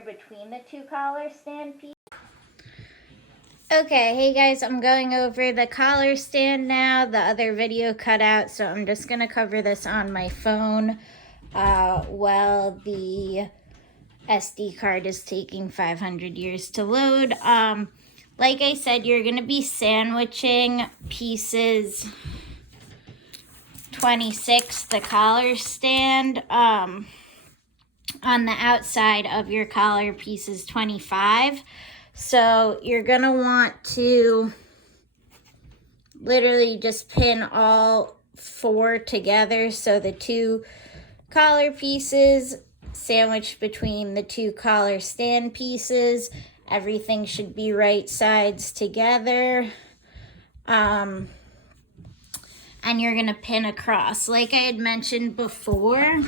between the two collar stand pieces. Okay, hey guys, I'm going over the collar stand now. The other video cut out, so I'm just gonna cover this on my phone while the SD card is taking 500 years to load. Like I said, you're gonna be sandwiching pieces 26, the collar stand, on the outside of your collar pieces 25. So you're gonna want to literally just pin all 4 together. So the 2 collar pieces sandwiched between the 2 collar stand pieces. Everything should be right sides together. And you're gonna pin across. Like I had mentioned before,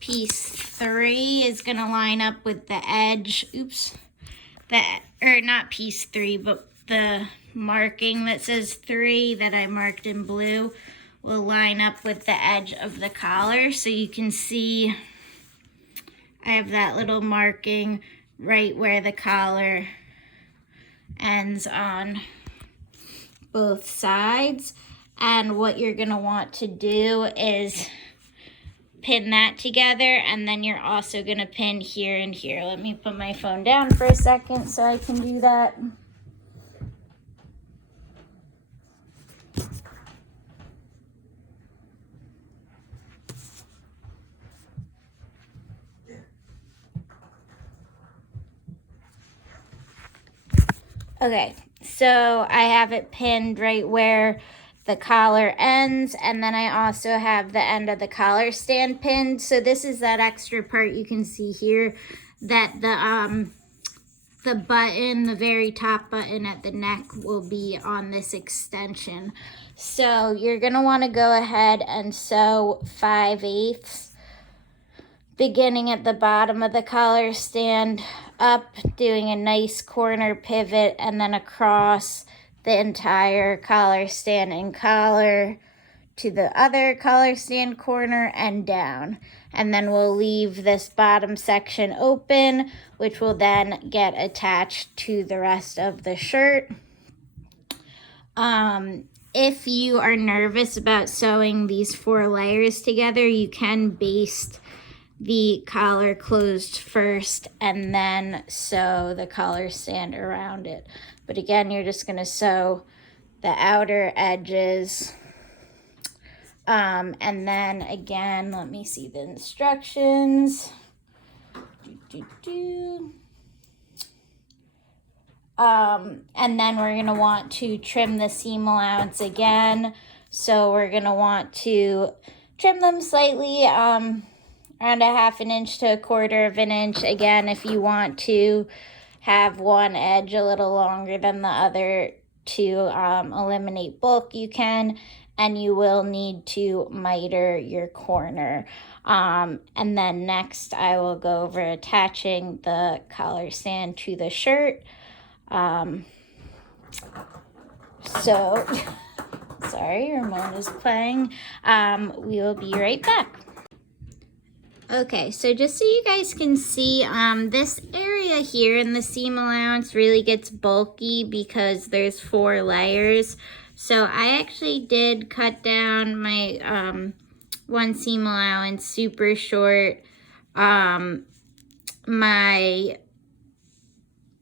piece 3 is gonna line up with the edge, not piece 3, but the marking that says 3 that I marked in blue will line up with the edge of the collar. So you can see I have that little marking right where the collar ends on both sides. And what you're gonna want to do is pin that together, and then you're also gonna pin here and here. Let me put my phone down for a second so I can do that. Okay, so I have it pinned right where the collar ends, and then I also have the end of the collar stand pinned. So this is that extra part you can see here, that the button, the very top button at the neck, will be on this extension. So you're gonna want to go ahead and sew 5/8 beginning at the bottom of the collar stand up, doing a nice corner pivot, and then across the entire collar stand and collar to the other collar stand corner and down. And then we'll leave this bottom section open, which will then get attached to the rest of the shirt. If you are nervous about sewing these 4 layers together, you can baste the collar closed first and then sew the collar stand around it. But again, you're just going to sew the outer edges. And then again, let me see the instructions. And then we're going to want to trim the seam allowance again. So we're going to want to trim them slightly, around 1/2 inch to 1/4 inch. Again, if you want to have one edge a little longer than the other to eliminate bulk, you can, and you will need to miter your corner. And then next I will go over attaching the collar stand to the shirt. So sorry, Ramon is playing. We will be right back. Okay, so just so you guys can see, this area here in the seam allowance really gets bulky because there's 4 layers. So I actually did cut down my one seam allowance super short. My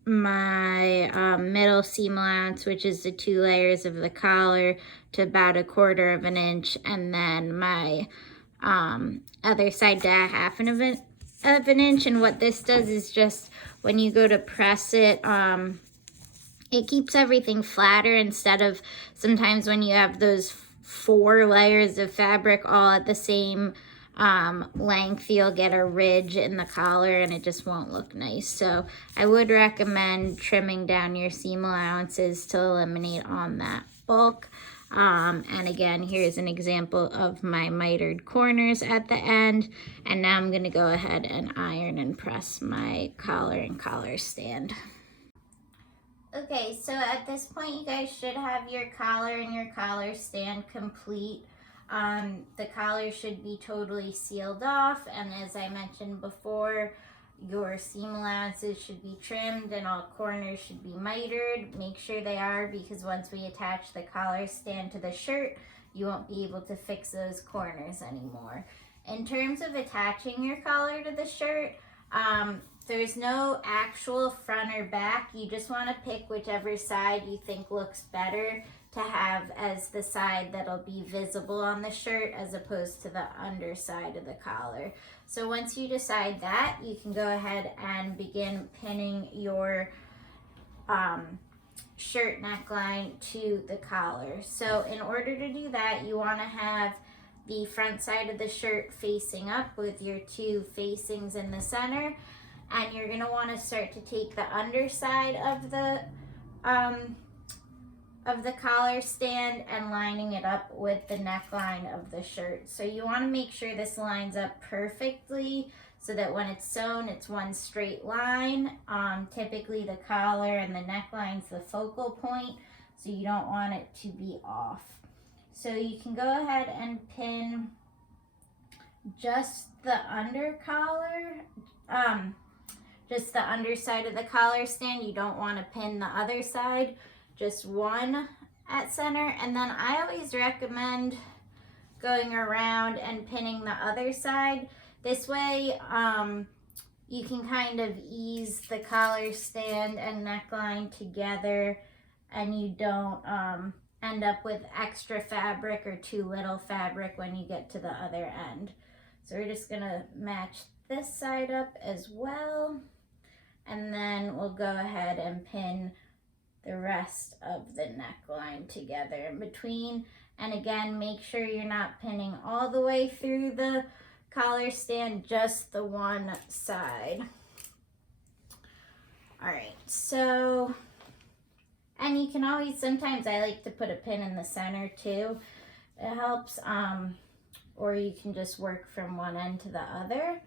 middle seam allowance, which is the 2 layers of the collar, to about 1/4 inch, and then my other side to 1/2 inch. And what this does is just when you go to press it, it keeps everything flatter, instead of sometimes when you have those 4 layers of fabric all at the same length, you'll get a ridge in the collar and it just won't look nice. So I would recommend trimming down your seam allowances to eliminate on that bulk. And again, here's an example of my mitered corners at the end. And now I'm gonna go ahead and iron and press my collar and collar stand. Okay, so at this point you guys should have your collar and your collar stand complete. The collar should be totally sealed off, and as I mentioned before, your seam allowances should be trimmed and all corners should be mitered. Make sure they are, because once we attach the collar stand to the shirt, you won't be able to fix those corners anymore. In terms of attaching your collar to the shirt, there's no actual front or back. You just want to pick whichever side you think looks better to have as the side that'll be visible on the shirt, as opposed to the underside of the collar. So once you decide that, you can go ahead and begin pinning your shirt neckline to the collar. So in order to do that, you want to have the front side of the shirt facing up with your two facings in the center, and you're going to want to start to take the underside of the collar stand and lining it up with the neckline of the shirt. So you want to make sure this lines up perfectly so that when it's sewn, it's one straight line. Typically the collar and the neckline's the focal point, so you don't want it to be off. So you can go ahead and pin just the under collar, just the underside of the collar stand. You don't want to pin the other side, just one at center. And then I always recommend going around and pinning the other side. This way you can kind of ease the collar stand and neckline together, and you don't end up with extra fabric or too little fabric when you get to the other end. So we're just gonna match this side up as well, and then we'll go ahead and pin the rest of the neckline together in between. And again, make sure you're not pinning all the way through the collar stand, just the one side. All right, so, and you can always, sometimes I like to put a pin in the center too. It helps, or you can just work from one end to the other.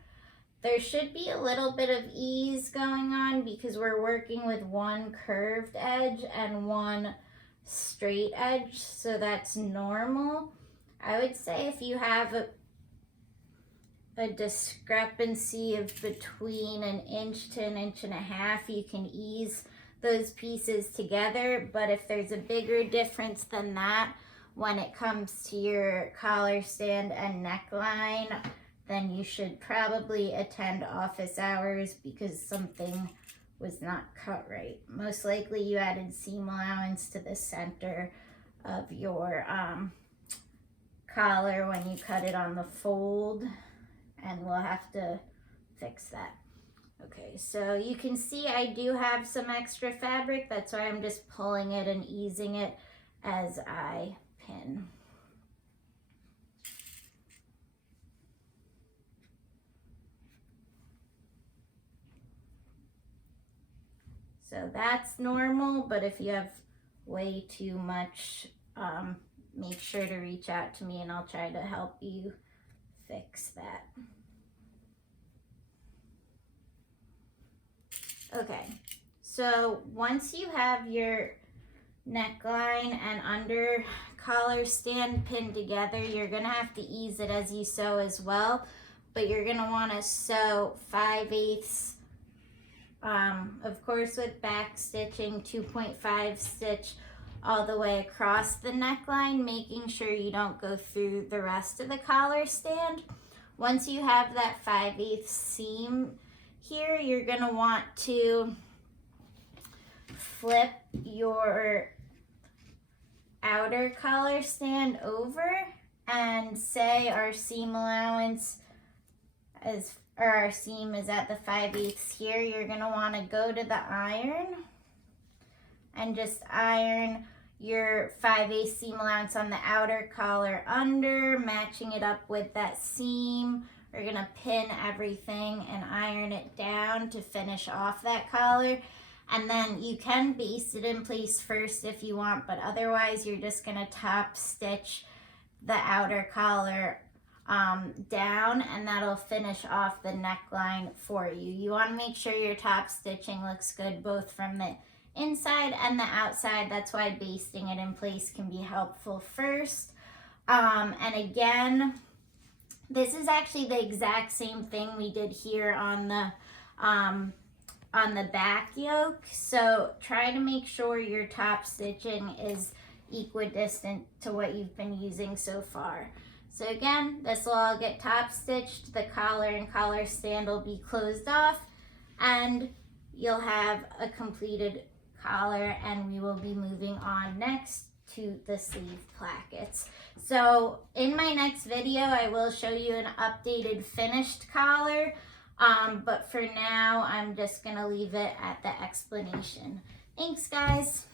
There should be a little bit of ease going on because we're working with one curved edge and one straight edge, so that's normal. I would say if you have a discrepancy of between an inch to an inch and a half, you can ease those pieces together. But if there's a bigger difference than that when it comes to your collar stand and neckline, then you should probably attend office hours because something was not cut right. Most likely you added seam allowance to the center of your collar when you cut it on the fold, and we'll have to fix that. Okay, so you can see I do have some extra fabric. That's why I'm just pulling it and easing it as I pin. So that's normal, but if you have way too much, make sure to reach out to me and I'll try to help you fix that. Okay, so once you have your neckline and under collar stand pinned together, you're gonna have to ease it as you sew as well, but you're gonna wanna sew 5/8, of course with back stitching, 2.5 stitch all the way across the neckline, making sure you don't go through the rest of the collar stand. Once you have that 5/8 seam here, you're gonna want to flip your outer collar stand over and say our seam allowance is, or our seam is at the 5/8 here. You're gonna want to go to the iron and just iron your 5/8 seam allowance on the outer collar under, matching it up with that seam. We're gonna pin everything and iron it down to finish off that collar. And then you can baste it in place first if you want, but otherwise you're just gonna top stitch the outer collar down, and that'll finish off the neckline for you. You wanna make sure your top stitching looks good both from the inside and the outside. That's why basting it in place can be helpful first. And again, this is actually the exact same thing we did here on the on the back yoke. So try to make sure your top stitching is equidistant to what you've been using so far. So again, this will all get top stitched, the collar and collar stand will be closed off, and you'll have a completed collar, and we will be moving on next to the sleeve plackets. So in my next video, I will show you an updated finished collar, but for now, I'm just gonna leave it at the explanation. Thanks, guys.